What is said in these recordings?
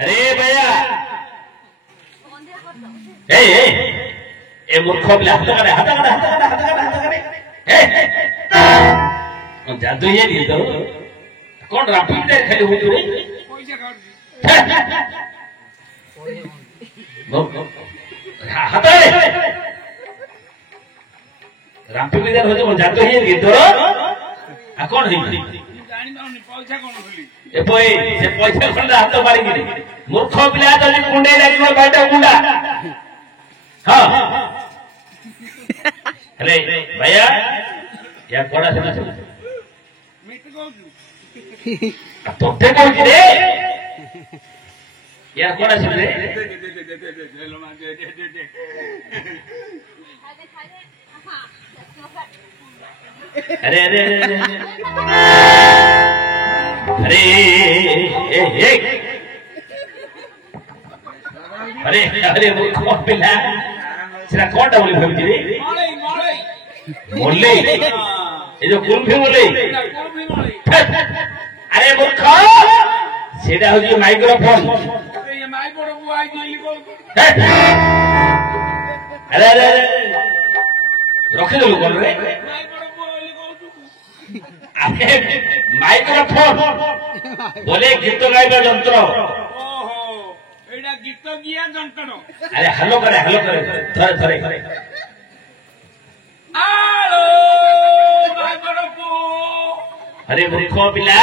अरे भैया ए मूर्ख पिला हाथ काटे हाथ काटे हाथ काटे हाथ काटे हाथ काटे जादू ये नहीं तो कौन रापी दे खाली हो तू पैसा काट हाथ काटे रापी दे हो जो जादू ये नहीं तो आ कौन है जानी पाउनी पैसा कोन खली ए पोई से पैसा खंडा हाथ मारी कि मूर्ख पिला तो कुंडे लागो बाटा कुंडा हां अरे भैया या कोड़ा से मिट कहू तोते कहू रे या कोड़ा से रे दे लो मा दे अरे अरे अरे अरे अरे मूर्ख पिला सेरा कोटा बोली भाबी रे माळे माळे मोले ए जो कुल्फी मोले कोबी माळे अरे मूर्ख सेटा हो माइक्रोफोन ये माई बड़ बुआई नहीं को अरे अरे रखी दो कौन रे माई बड़ बुआई कहू अरे माइक्रोफोन बोले गीत गाइबा यंत्र ओहो एडा गीत गिया जंतनो अरे हेलो करे थरे थरे आलो माई बड़ पो अरे मूर्ख पिला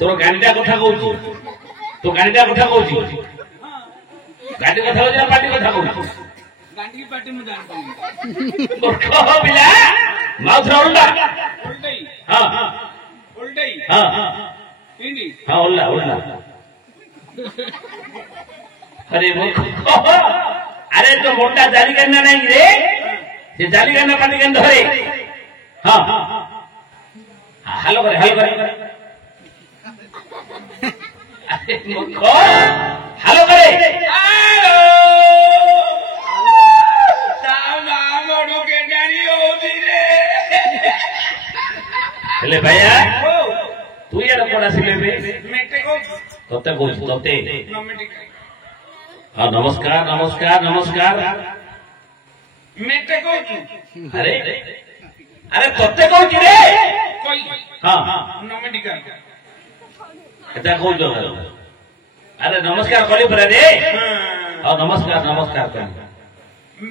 तोर गांडा कथा कहू तो गांडा कथा कहू गांडी कथा कहू ना पार्टी कथा कहू गांडी पार्टी में जान पाऊं मूर्ख पिला माउथ उल्टा उल्टई हां उल्टई हां हिंदी हां उल्टा उल्टा अरे मूर्ख अरे तो मोटा जाली करना नहीं रे ये जाली करना पार्टी के अंदर है हां हेलो करे अरे मूर्ख हेलो करे आलो तामा बड़ो के जानी होती रे हेले भैया तू यार कोड़ा सिले बे मेटे को तोते बोल तोते नमिटी हां नमस्कार नमस्कार नमस्कार मेटे को अरे अरे तोते कहू रे कोई हां नमिटी कर एता कहू जो अरे नमस्कार कली पर रे हां नमस्कार नमस्कार कर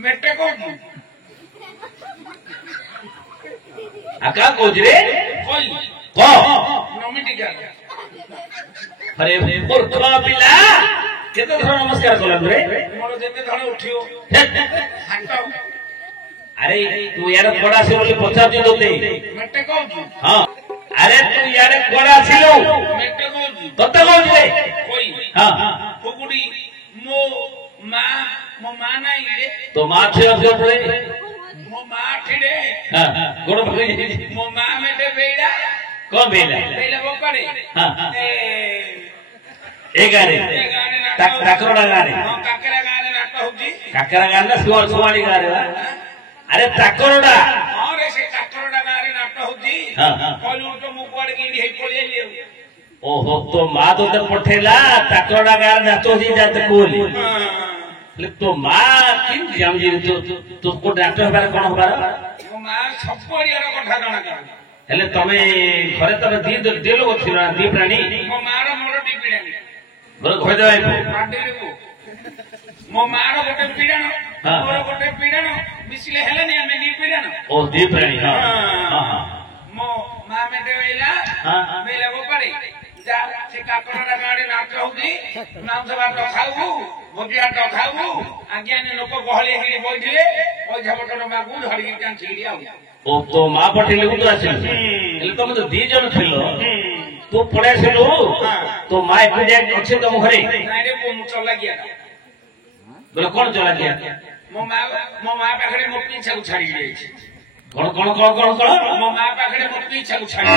मेटे को आका कहू रे कोई को नमिटी कर अरे मूर्ख पिला केते धर नमस्कार करन रे मोर जेते धण उठियो हाथ अरे तू यार कोड़ा से बोली पचार जो दोते मेटे को हां अरे तू यार कोड़ा छिलो मेटे को तोते कहू रे कोई हां फुकुड़ी मो मा नहीं रे तो मां छे रे मो मा ठिड़े हां गोड़ पकड़ी मो मा मेटे बेड़ा कौन बेला बेला वो करे हां ए ए गाने टाकरोड़ा गाने काकरा गाने नाटक होजी काकरा गाने सुवाड़ी गाने अरे टाकरोड़ा और ऐसे काकरोड़ा गाने नाटक होजी हां हां कोलू तो मुकोड़ गिंडी हे पड़े ले ओहो तो मां तो ते पठेला टाकरोड़ा गाने नाचो जी जाते कोली ले तो मां किन जामजी तो को डाक्टर हबार कोन हबार मो मा छपड़ियार कथा जणा कर हेले तमे घरे तमे दी लोग छिला दी प्राणी मो मार मोर डिपिडानी घर खोय देवाई माडेले को मो मार गोटे पीडाण मोर गोटे पीडाण मिसिले हेले ने ଆମେ दी पीडाण ओ दी प्राणी हां हां हां मो मा मेटे वेला बेला को पड़े जा से काकड़ा गाड़ी नाच होगी नाम सभा तो खाऊ भोजिया तो खाऊ आज्ञानी लोक गहले हेली बैठिले ओइ झबटन मागु धरिके कान छिड़ी आउ ओ तो मां पठेले को तो आसिल हेले तुम तो दी जन थिलो तू पड़े छिलो तो मां एकुडिया अच्छे तुम घरे नहीं रे को चला गया बोले कौन चला गया मो मां पाखरे मो पीछा को छाड़ी गई कौन कौन कौन कौन कौन मो मां पाखरे मो पीछा को छाड़ी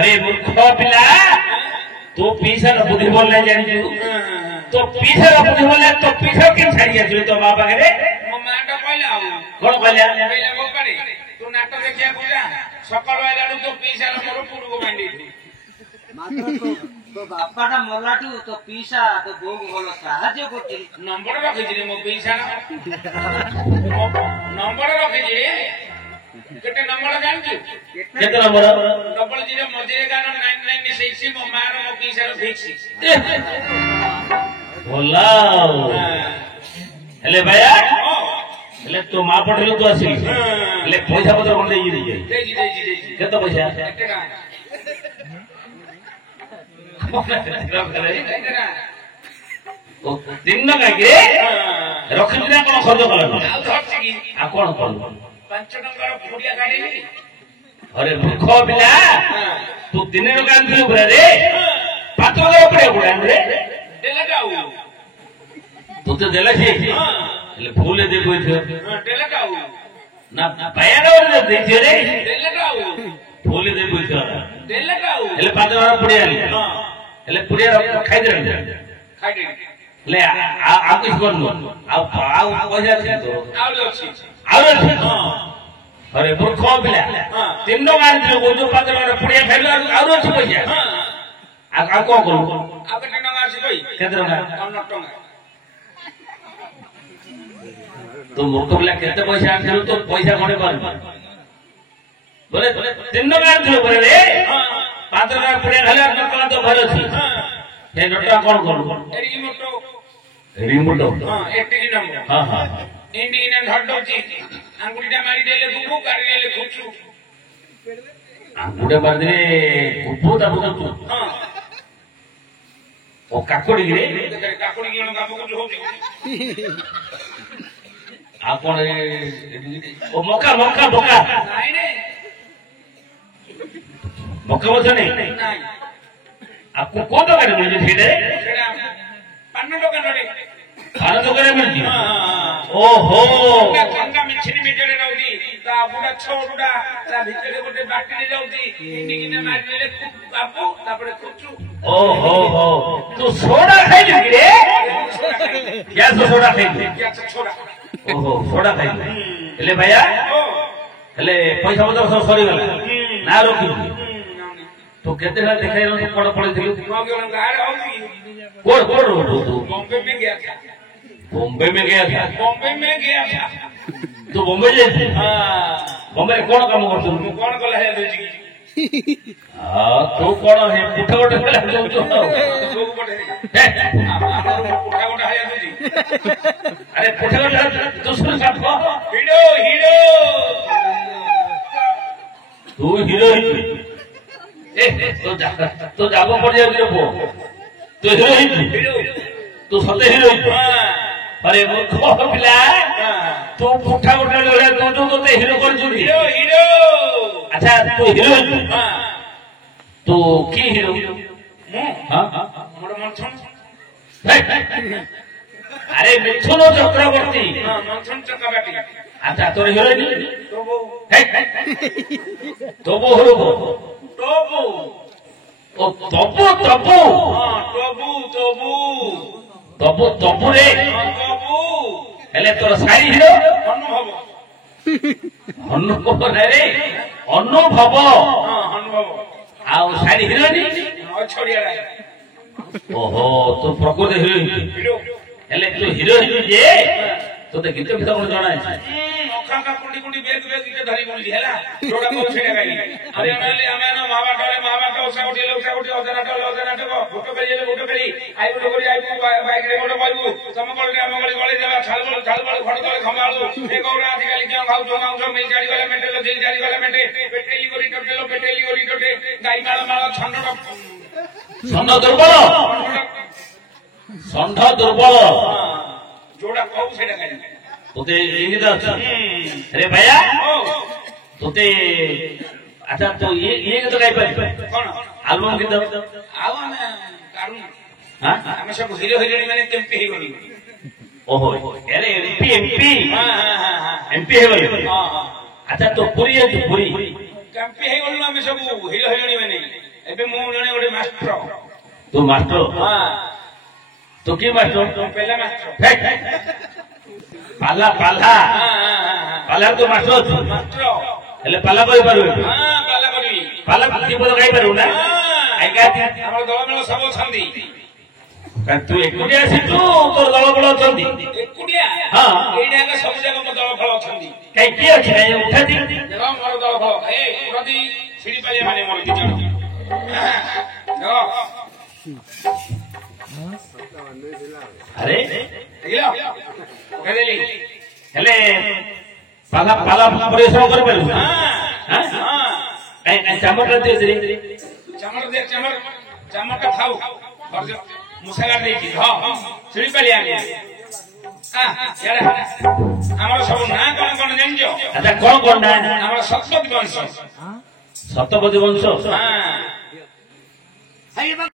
अरे मूर्ख पिला तो पीछा का बुद्धि बोलने जानी तू तो पीछा का बुद्धि बोलने तो पीछा किन छाड़िया जो तो मां पाखरे मो मां तो कहला कौन कहला बेला को करे तू नाटक देखिया बुझा सकाळ वाला तो पीछा मोर पुरु को बांधी तो बापाटा मलाठू तो पीसा तो बोग बोलो साहाଯ୍य करते नंबर रखिछि मो पैसा नंबर रखिछि केते नंबर जानछु केते नंबर डबल 0 मझिरे गान 9966 मो मार मो पैसा रो फिक्स बोला हेले भैया हेले तो मा पठेलो तो आसी हेले पैसा पत्र कोन देई देई देजी केते पैसा केते का दिन का के रखिल ना कोन खर्च कला आ धरछि की आ कोन कोन 5 टंकार पुडिया काढिली अरे मूर्ख पिला तू दिन का आंथि ऊपर रे 5 टका ऊपर उड़ान रे देला काऊ तू तो देला छी हेले फूले दे कोइ थियो देला काऊ ना पैरा वाले दे थियो रे देला काऊ फूले दे कोइ थियो देला काऊ हेले 5 टका पुड़िया हेले पुड़िया खाइ दे खाइ ले आ कुछ कर लो आ पैसा छी तो आउ अछि अरे मूर्ख पिला तीन टका आंथि को जो 5 टका पुड़िया खाइलो आ अछि पैसा आ को करू आ केते टंका अछि कोइ केते टका 9 टंका तो मूर्ख पिला केते पैसा आंथिलो तो पैसा कोने पार बोले 3 टका आंथिलो बोले रे 5 टका पुड़िया खाइलो 9 टका तो भलो छी हे नोटा कोन करू रिमोट एटिकी नंबर हां हां इंडियन धडोची अंगुलीटा मारी देले गुगु काढी देले खुचु अंगुडे मार दे कुपु ताबु तू हां ओ काकोडी रे काकोडी गेण कापु कुछ होची आपण ओ मक्का मक्का मक्का नाही रे मक्का बस नहीं नाही आपको कौन तो करे मुझे ठीक है सेडा पन्ना दुकान रे खाना तो करे मिल जी हां ओहो कंगा मिछिनी मिजरे रहउदी ता बुडा छोडुडा ता भितरे गोटे बाटरी रहउदी इंडिकिने मारी देले कापु तापरे खुचु ओहो हो तू सोडा खाई रे क्या सोडा खाई क्या छोड़ा ओहो सोडा खाई ले भैया ले पैसा पत्र सब सरी गला ना रोकी तो केते ना देखाई रो कोड पड़े थिलु मगन गार होगी कोड कोड तू बॉम्बे में गया था बॉम्बे में गया था बॉम्बे में गया था तू बॉम्बे जे हां बॉम्बे रे कोन काम करतु कौन कला है दोजी हां तू कोन है पुठा गोटे बोले जो लोग पटे उठा उठा है दोजी अरे पुठा गोटे दूसरा साथ हीरो हीरो तू हीरो ए तो जाबो पड़ जाए रे पो तू हीरो हीरो तू सते हीरो हां अरे मूर्ख पिला तू पुठा गोटे ले तू तो हीरो कर जुदी हीरो हीरो अच्छा तू हीरो हां तू की हीरो हां मोर मनछन अरे मिथुन चक्रवर्ती हां मनछन चक्रवर्ती अच्छा तोर हीरोइन तो वो तो वो हीरो टोबू ओ तबु तबु हां टोबू टोबू तबु तबु रे टोबू हेले तोर साई हीरो अनुभव अनुभव रे अनुभव हां अनुभव आ साई हीरोइन छोड़िया रे ओहो तू प्रकृति हीरोइन हीरो हेले तू हीरोइन जे तो गीत गीत कोन जणा है अखा का कुंडी कुंडी बेग बेग के धरी बोली हैला जोड़ा को छेड़े गाई अरे अनले हमें ना मावा उसा उठी अजना को भूतो करी आई बोली आई बाइक रे मोटो पाइबू तम कोल रे हम गली देबा छाल फड़ तले खमाळू ए गौरा आदिकाली क्यों खाऊ जो नाउ मिल जारी गला मेटे जेल जारी गला मेटे पेटेली गोरी टोटे गाई माळ छंड षण्ढ दुर्बल जोड़ा कहू छेड़े गाई तोते इंगित अछि अरे भैया तोते अच्छा तो ये तो गाई पाइ कौन एल्बम गीत आव हमें कारू हां हमें सब हीरो हीरोइन माने टेम्पी ही गली ओहो अरे एमपी हां एमपी है बोले हां अच्छा तो पूरी है पूरी टेम्पी ही गली हमें सब हीरो हीरोइन माने एबे मु जने ओडे मास्टर तू मास्टर हां तो की मास्टर पहला मास्टर पाला पाला तो मास्टर मास्टर हेले पाला करि पारु हां पाला करी पाला की बोल गाई पारु ना ଆଜ୍ଞା ଆମର ଦଳମେଳ ସବୁ ଅଛନ୍ତି ତୁ ଏକୁଟିଆ ଆସିଛୁ ତୋର ଦଳ ବଳ ଅଛନ୍ତି ଏକୁଟିଆ ହଁ। ଏଇଟା ଏକା ସବୁ ଯାକ ମୋ ଦଳ ଫଳ ଅଛନ୍ତି କାଇଁ କିଏ ଅଛି କାଇଁ ଉଠାଛି ଦେଖ ମୋର ଦଳ ଫଳ ପ୍ରତି ଶିଳିପାଳିଆ ମାନେ ମୋର ଦି ଜଣ ଆରେ ଦେଖିଲ ପକେଇଦେଲି ହେଲେ ପାଲା ପାଲା ପରିଶ୍ରମ କରିପାରିବୁ ଚାମଚ ଚାମର ଦେ ଚାମରଟା ଖାଉ ମୂଷା ଗାଡ଼ି ଦେଇଛି ହଁ ଶିଳିପାଳିଆ ଆମର ସବୁ ନାଁ କଣ କଣ ଜାଣିଛ ଆଚ୍ଛା କଣ କଣ ନା ଆମର ଶତପଥୀ ବଂଶ ଶତପଥୀ ବଂଶ ହଁ